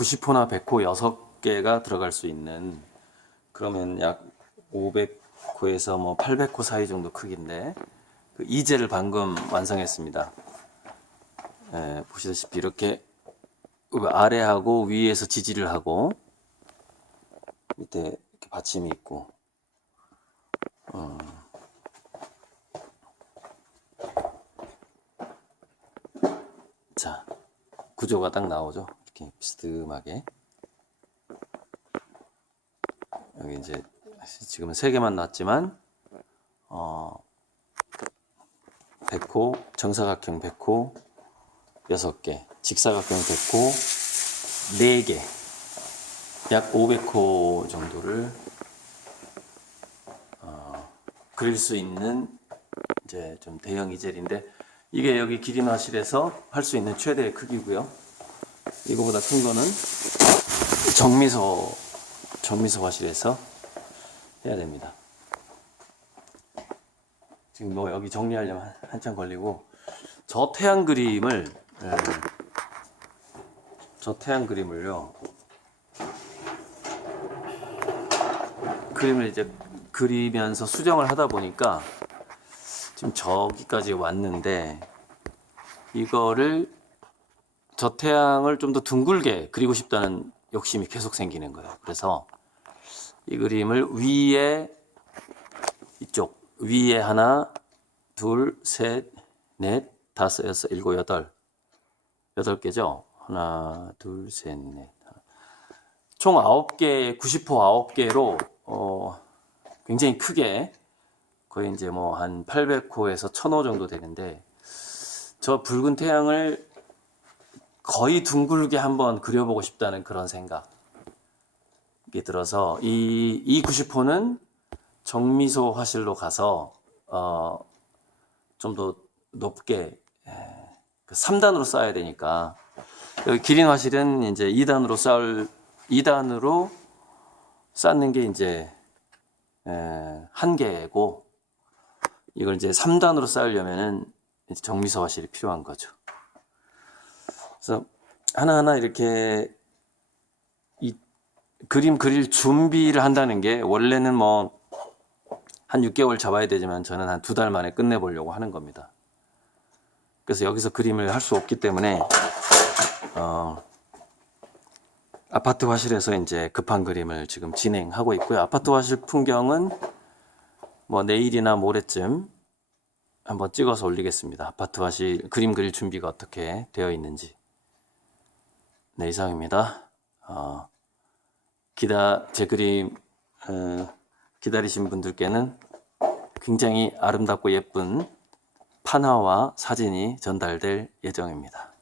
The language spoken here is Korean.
90호나 100호 6개가 들어갈 수 있는 그러면 약 500호에서 뭐 800호 사이 정도 크기인데 그 이젤을 방금 완성했습니다. 예, 보시다시피 이렇게 아래하고 위에서 지지를 하고 밑에 이렇게 받침이 있고 어. 자 구조가 딱 나오죠 이렇게 비스듬하게 여기 이제 지금은 세 개만 났지만 어 100호 정사각형 100호 6개 직사각형 100호 4개 약 500호 정도를 어, 그릴 수 있는 이제 좀 대형 이젤인데 이게 여기 기린화실에서 할 수 있는 최대의 크기고요. 이거보다 큰 거는 정미소 정미소 화실에서 해야 됩니다. 지금 뭐 여기 정리하려면 한- 한참 걸리고 저 태양 그림을 예, 저 태양 그림을요 그림을 이제 그리면서 수정을 하다 보니까 지금 저기까지 왔는데 이거를 저 태양을 좀 더 둥글게 그리고 싶다는 욕심이 계속 생기는 거예요. 그래서 이 그림을 위에 이쪽 위에 하나, 둘, 셋, 넷, 다섯, 여섯, 일곱, 여덟 여덟 개죠. 하나, 둘, 셋, 넷. 총 아홉 개, 90호 아홉 개로 어, 굉장히 크게 거의 이제 뭐 한 800호에서 1000호 정도 되는데 저 붉은 태양을 거의 둥글게 한번 그려보고 싶다는 그런 생각이 들어서 이, 이 90호는 정미소 화실로 가서 어, 좀 더 높게 에, 그 3단으로 쌓아야 되니까 여기 기린 화실은 이제 2단으로 쌓을 2단으로 쌓는 게 이제 에, 한 개고 이걸 이제 3단으로 쌓으려면은 정미소 화실이 필요한 거죠. 그래서 하나하나 이렇게 이 그림 그릴 준비를 한다는 게 원래는 뭐 한 6개월 잡아야 되지만 저는 한 두 달 만에 끝내보려고 하는 겁니다. 그래서 여기서 그림을 할 수 없기 때문에 어, 아파트 화실에서 이제 급한 그림을 지금 진행하고 있고요. 아파트 화실 풍경은 뭐 내일이나 모레쯤 한번 찍어서 올리겠습니다. 아파트 화실 그림 그릴 준비가 어떻게 되어 있는지. 네, 이상입니다. 어, 기다, 제 그림, 어, 기다리신 분들께는 굉장히 아름답고 예쁜 판화와 사진이 전달될 예정입니다.